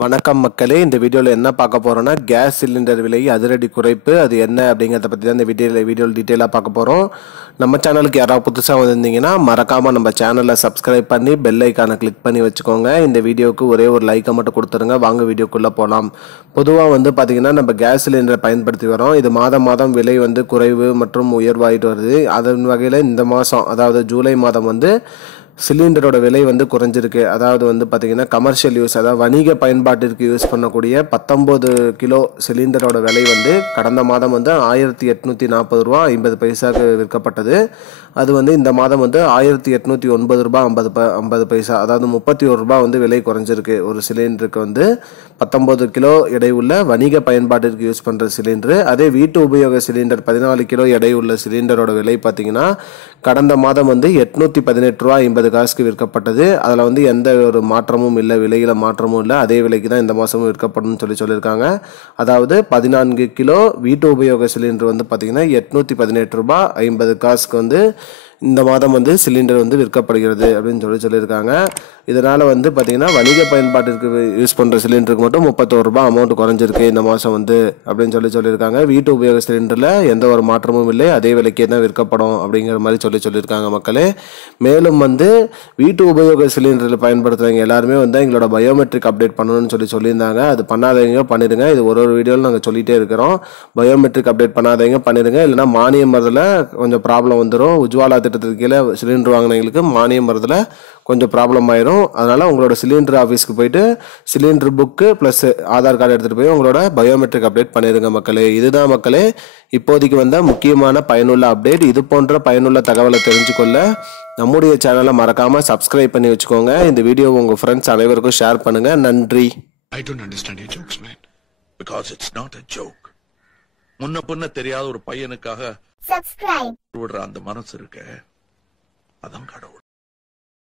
வணக்கம் மக்களே, இந்த வீடியோவில் என்ன பார்க்க போகிறோன்னா கேஸ் சிலிண்டர் விலை அதிரடி குறைப்பு அது என்ன அப்படிங்கிறத பற்றி தான் இந்த வீடியோவில் டீட்டெயிலாக பார்க்க போகிறோம். நம்ம சேனலுக்கு யாராவது புதுசாக வந்திருந்தீங்கன்னா மறக்காமல் நம்ம சேனலை சப்ஸ்கிரைப் பண்ணி பெல் ஐக்கானை கிளிக் பண்ணி வச்சுக்கோங்க. இந்த வீடியோவுக்கு ஒரே ஒரு லைக்கை மட்டும் கொடுத்துருங்க. வாங்க வீடியோக்குள்ளே போகலாம். பொதுவாக பார்த்திங்கன்னா நம்ம கேஸ் சிலிண்டரை பயன்படுத்தி வரோம். இது மாதம் விலை குறைவு மற்றும் உயர்வாயிட்டு வருது. அதன் வகையில் இந்த மாதம் அதாவது ஜூலை மாதம் சிலிண்டரோட விலை குறைஞ்சிருக்கு. அதாவது பார்த்தீங்கன்னா கமர்ஷியல் யூஸ் அதாவது வணிக பயன்பாட்டிற்கு யூஸ் பண்ணக்கூடிய 19 கிலோ சிலிண்டரோட விலை கடந்த மாதம் 1840 ரூபா 50 பைசாக்கு விற்கப்பட்டது. அது இந்த மாதம் 1809 ரூபா 50 பைசா, அதாவது 31 ரூபா விலை குறைஞ்சிருக்கு. ஒரு சிலிண்டருக்கு 19 கிலோ எடை உள்ள வணிக பயன்பாட்டிற்கு யூஸ் பண்ணுற சிலிண்டரு. அதே வீட்டு உபயோக சிலிண்டர் 14 கிலோ எடை உள்ள சிலிண்டரோட விலை பார்த்தீங்கன்னா கடந்த மாதம் 818 ரூபா 50 காசுக்கு விற்கப்பட்டது. அதில் எந்த ஒரு மாற்றமும் இல்லை, விலையில மாற்றமும் இல்லை, அதே விலைக்கு தான் இந்த மாதமும் விற்கப்படும் சொல்லியிருக்காங்க. அதாவது 14 கிலோ வீட்டு உபயோக சிலிண்டர் பார்த்தீங்கன்னா 818 ரூபா 50 காசுக்கு இந்த மாதம் சிலிண்டர் விற்கப்படுகிறது அப்படின்னு சொல்லியிருக்காங்க. இதனால் பார்த்தீங்கன்னா வணிக பயன்பாட்டிற்கு யூஸ் பண்ணுற சிலிண்டருக்கு மட்டும் 31 ரூபா அமௌண்ட் குறைஞ்சிருக்கு இந்த மாதம் அப்படின்னு சொல்லியிருக்காங்க. வீட்டு உபயோக சிலிண்டரில் எந்த ஒரு மாற்றமும் இல்லை, அதே விலைக்கே தான் விற்கப்படும் அப்படிங்கிற மாதிரி சொல்லியிருக்காங்க மக்களே. மேலும் வீட்டு உபயோக சிலிண்டரில் பயன்படுத்துகிறவங்க எல்லாருமே எங்களோட பயோமெட்ரிக் அப்டேட் பண்ணணும்னு சொல்லியிருந்தாங்க. அது பண்ணாதவங்க பண்ணிடுங்க. இது ஒரு வீடியோவில் நாங்கள் சொல்லிகிட்டே இருக்கிறோம். பயோமெட்ரிக் அப்டேட் பண்ணாதவங்க பண்ணிடுங்க. இல்லைனா மானியம் வரதில் கொஞ்சம் ப்ராப்ளம் வந்துடும். உஜ்வாலா திட்டத்துக்கு கீழே சிலிண்டர் வாங்கினவங்களுக்கு மானியம் வரதில் கொஞ்சம் ப்ராப்ளம் ஆயிரும். அதனால் உங்களோட சிலிண்டர் ஆஃபீஸ்க்கு போயிட்டு cylinder book plus Aadhaar card எடுத்துகிட்டு போய் உங்களோட பயோமெட்ரிக் அப்டேட் பண்ணிடுங்க மக்களே. இதுதான் மக்களே இப்போதைக்கு முக்கியமான பயனுள்ள அப்டேட். இது போன்ற பயனுள்ள தகவலை தெரிஞ்சுக்கொள்ள நம்முடைய சேனலை மறக்காமல் சப்ஸ்கிரைப் பண்ணி வச்சுக்கோங்க. இந்த வீடியோ உங்கள் ஃப்ரெண்ட்ஸ் அனைவருக்கும் ஷேர் பண்ணுங்கள். நன்றி. I don't understand your jokes, man. Because it's not a joke. முன்ன பின்ன தெரியாத ஒரு பையனுக்காக subscribe விடுற அந்த மனசு இருக்க, அதான் கடவுள்.